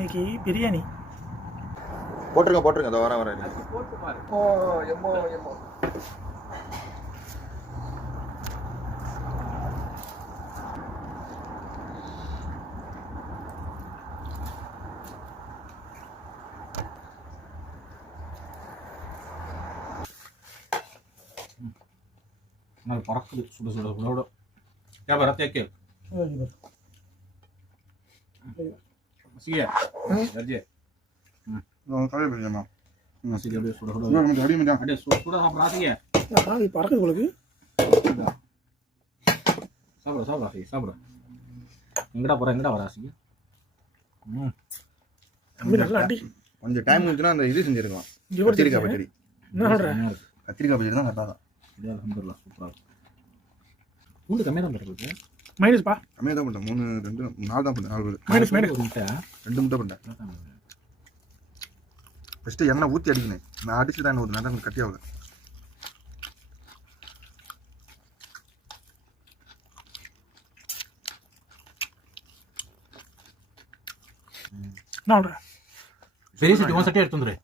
இன்னைக்கு பிரியாணி போட்டுருங்க. அதோ வரேன். ஓ எம்மோ நாள் பறக்குது சுட क्या भरा थे के सीए दर्जे கறி பிரியாணி सीए அப்படியே சுட அப்படியே சுட சாப்பிடாதீங்க இது பறக்குது உங்களுக்கு சாப்பிட எங்கடா வரா सीए தம்பி நல்லா அடி கொஞ்சம் டைம் இருந்துச்சுன்னா அந்த இது செஞ்சிருக்கலாம் ஜிவர் கத்திரிக்காய் பச்சடி என்ன சொல்கிறேன் கத்திரிக்காய் பச்சடி தான் கரெக்டாக இது அல்ஹம்துலில்லாஹ் சூப்பரா பூண்டு கம்மியாக தான் இருக்கு மைனஸ்பா கம்மியாக தான் பண்ணேன் 4 தான் பண்ணேன் 4 மைனஸ் ஒரு முட்டை 2 முட்டை பண்ணேன் ஃபஸ்ட்டு எண்ணெய் ஊற்றி அடிக்கணும் நான் அடிச்சு தான் எண்ணெய் ஊற்றினா தான் கட்டி ஆகுது என்ன சொல்கிறேன் பெரிய சட்டி ஒன் சட்டி எடுத்து வந்துரு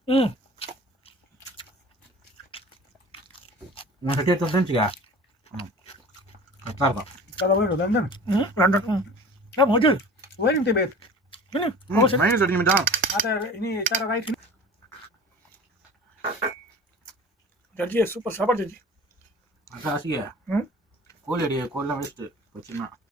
ஒன் சட்டி எடுத்து வந்துச்சுக்கா கரெக்டாக இருக்கும் Kalau boleh dan London. Ya mau jual. Wait nanti bet. Ini minus அடிக்கணும்டா ada ini cara right ini. Jadi super sabar jadi. அக்கா ஆசியா கோழி அடி கோழிலாம் வேஸ்ட்டு வச்சுன்னா